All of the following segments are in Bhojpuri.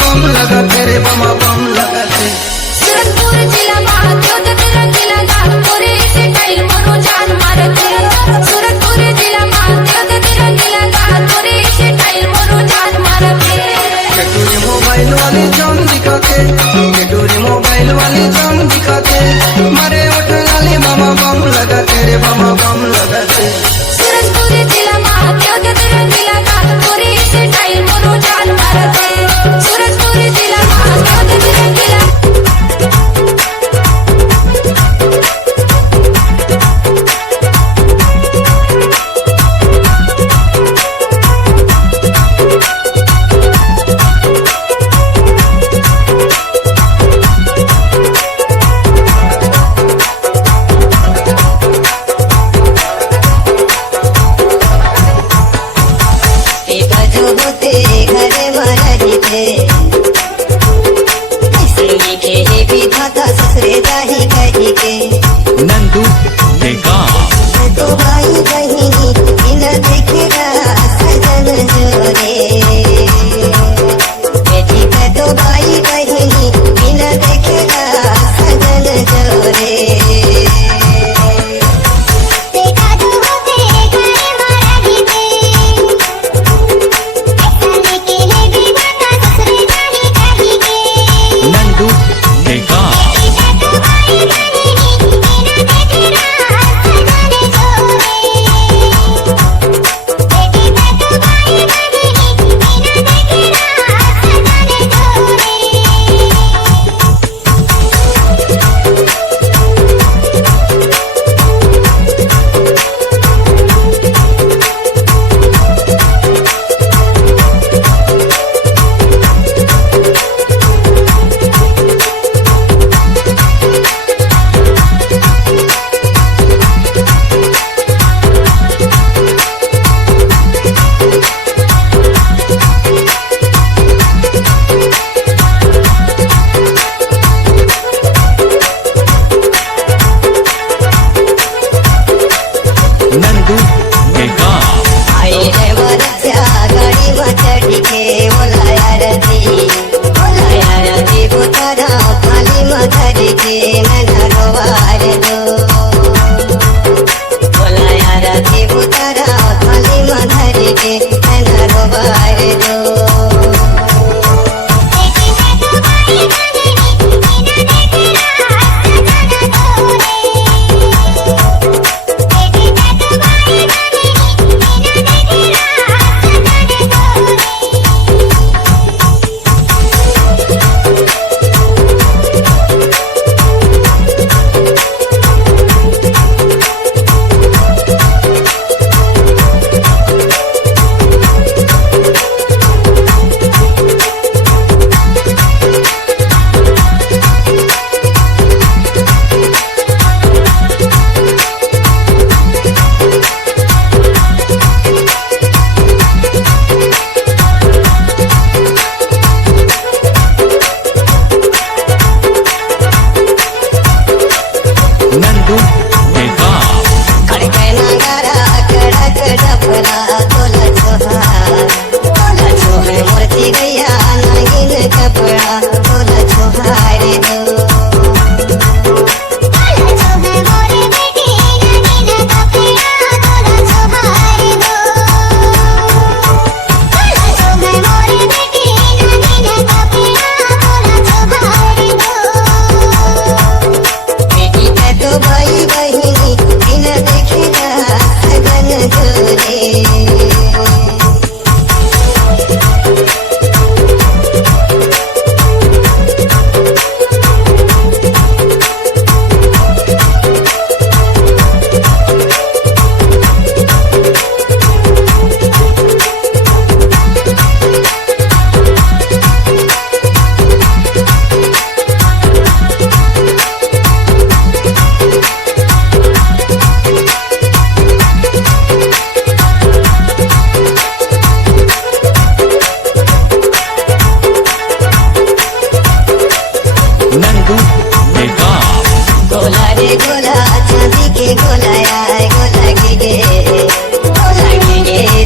बम लगाते रे बमा बम लगाते। सूरजपुर जिला महादेव तेरा जिला गोरे से टाइल मरो जान मारते। सूरजपुर जिला महादेव तेरा जिला गोरे से टाइल मरो जान मारते। केटूरी मोबाइल वाली जान दिखाते, केटूरी मोबाइल वाली जान दिखाते, मारे उठ लाली मामा बम लगाते रे बमा बम लगाते। सूरजपुर जिला महादेव तेरा जिला गोरे से टाइल मरो जान मारते। सूरजपुर जिला महादेव तेरा जिला नंदू तो भाई बहिनी बिन देखेगा सजन जोरे। बेटी का तो भाई बहिनी बिन देखेगा सजन जोरे। देखा तो होते घर मारा गीते, ऐसा लेके ले भी माता ससुरे जाही कहीं के। नंदू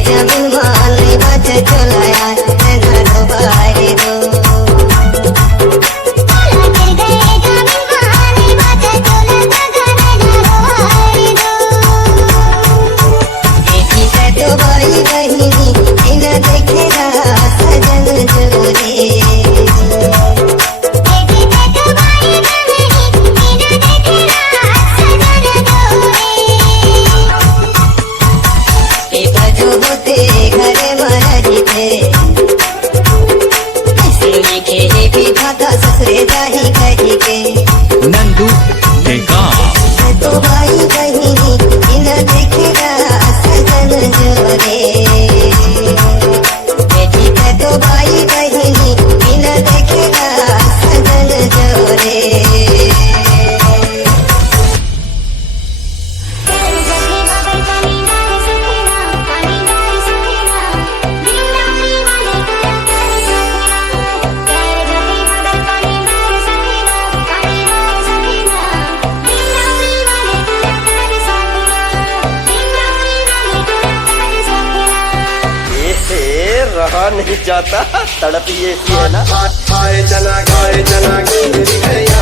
जब मान बच चलाया घर बारे दो। हे विधाता ससुरे जाही कही के नंदू टेकऑफ तो भाई बहिनी इन देखेगा सजन जोरे बेटी का तो भाई बहिनी इन देखेगा सजन जोरे रहा नहीं जाता, तड़प ये सी है ना। खाए चना गिर गया